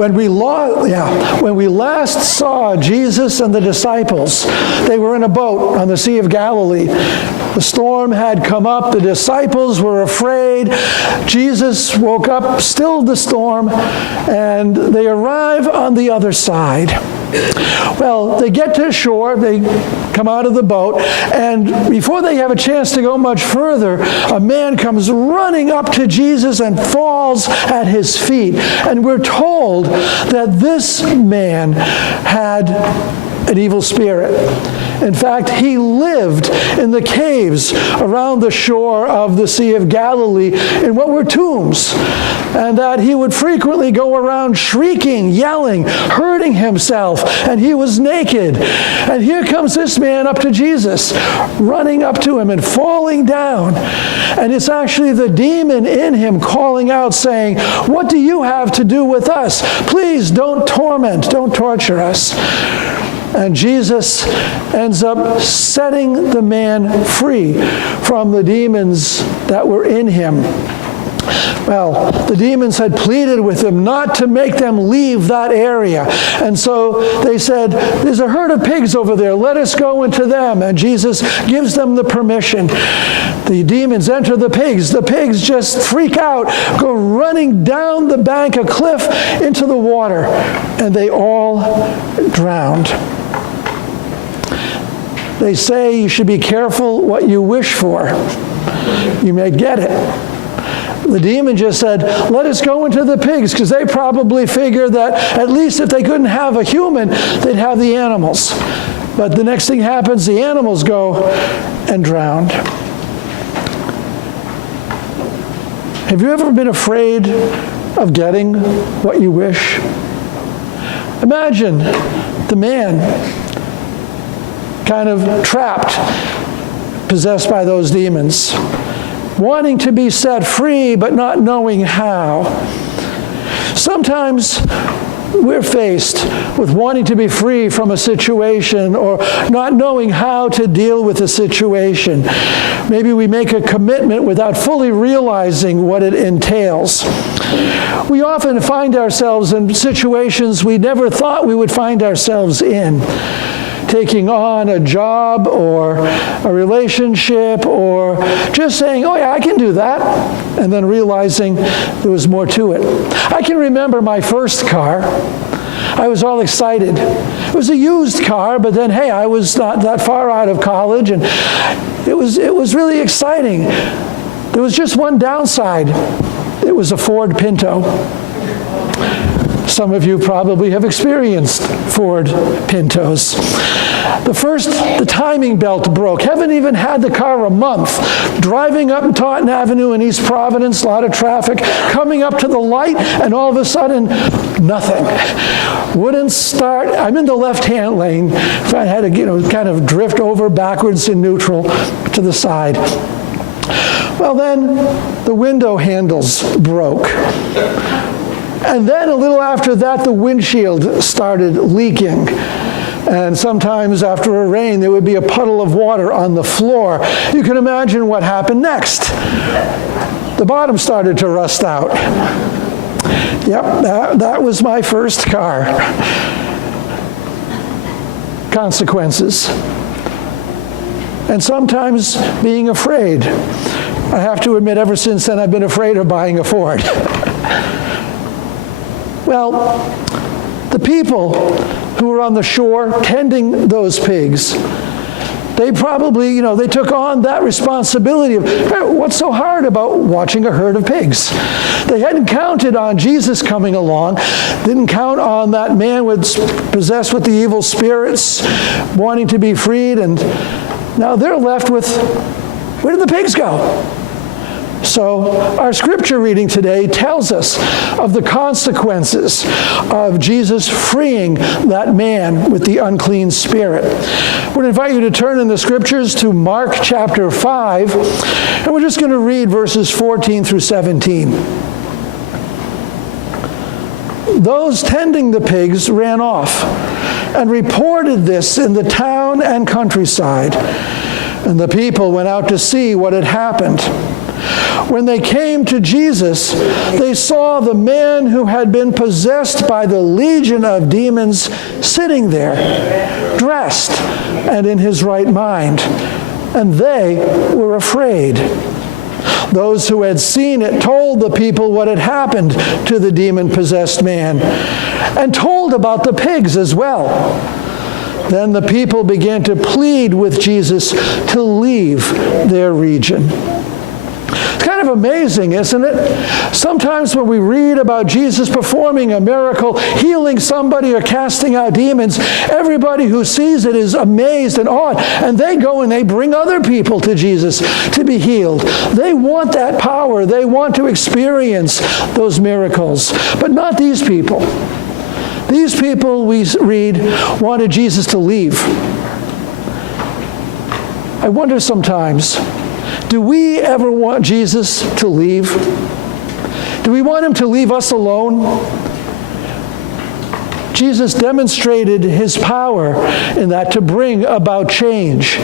When we last saw Jesus and the disciples, they were in a boat on the Sea of Galilee. The storm had come up. The disciples were afraid. Jesus woke up, stilled the storm, and they arrive on the other side. Well, they get to shore, they come out of the boat, and before they have a chance to go much further, a man comes running up to Jesus and falls at his feet. And we're told that this man had an evil spirit. In fact, he lived in the caves around the shore of the Sea of Galilee in what were tombs, and that he would frequently go around shrieking, yelling, hurting himself, and he was naked. And here comes this man up to Jesus, running up to him and falling down. And it's actually the demon in him calling out, saying, "What do you have to do with us? Please don't torment, don't torture us." And Jesus ends up setting the man free from the demons that were in him. Well, the demons had pleaded with him not to make them leave that area. And so they said, "There's a herd of pigs over there. Let us go into them." And Jesus gives them the permission. The demons enter the pigs. The pigs just freak out, go running down the bank, a cliff, into the water, and they all drowned. They say you should be careful what you wish for. You may get it. The demon just said, "Let us go into the pigs," because they probably figured that at least if they couldn't have a human, they'd have the animals. But the next thing happens, the animals go and drown. Have you ever been afraid of getting what you wish? Imagine the man kind of trapped, possessed by those demons, wanting to be set free but not knowing how. Sometimes we're faced with wanting to be free from a situation or not knowing how to deal with a situation. Maybe we make a commitment without fully realizing what it entails. We often find ourselves in situations we never thought we would find ourselves in. Taking on a job or a relationship or just saying, "Oh yeah, I can do that," and then realizing there was more to it. I can remember my first car. I was all excited. It was a used car, but then, hey, I was not that far out of college, and it was really exciting. There was just one downside. It was a Ford Pinto. Some of you probably have experienced Ford Pintos. The timing belt broke. Haven't even had the car a month. Driving up Taunton Avenue in East Providence, a lot of traffic, coming up to the light, and all of a sudden, nothing. Wouldn't start. I'm in the left-hand lane. I had to, kind of drift over backwards in neutral to the side. Well, then the window handles broke. And then a little after that, the windshield started leaking. And sometimes after a rain, there would be a puddle of water on the floor. You can imagine what happened next. The bottom started to rust out. Yep, that was my first car. Consequences. And sometimes being afraid. I have to admit, ever since then, I've been afraid of buying a Ford. Well, the people who were on the shore tending those pigs, they probably, they took on that responsibility of, hey, what's so hard about watching a herd of pigs? They hadn't counted on Jesus coming along, didn't count on that man possessed with the evil spirits, wanting to be freed, and now they're left with, where did the pigs go? So our scripture reading today tells us of the consequences of Jesus freeing that man with the unclean spirit. We're going to invite you to turn in the scriptures to Mark chapter 5, and we're just going to read verses 14 through 17. Those tending the pigs ran off and reported this in the town and countryside, and the people went out to see what had happened. When they came to Jesus, they saw the man who had been possessed by the legion of demons sitting there, dressed and in his right mind, and they were afraid. Those who had seen it told the people what had happened to the demon-possessed man, and told about the pigs as well. Then the people began to plead with Jesus to leave their region. It's kind of amazing, isn't it? Sometimes when we read about Jesus performing a miracle, healing somebody or casting out demons, everybody who sees it is amazed and awed, and they go and they bring other people to Jesus to be healed. They want that power. They want to experience those miracles, but not these people. These people, we read, wanted Jesus to leave. I wonder sometimes, do we ever want Jesus to leave? Do we want him to leave us alone? Jesus demonstrated his power in that to bring about change.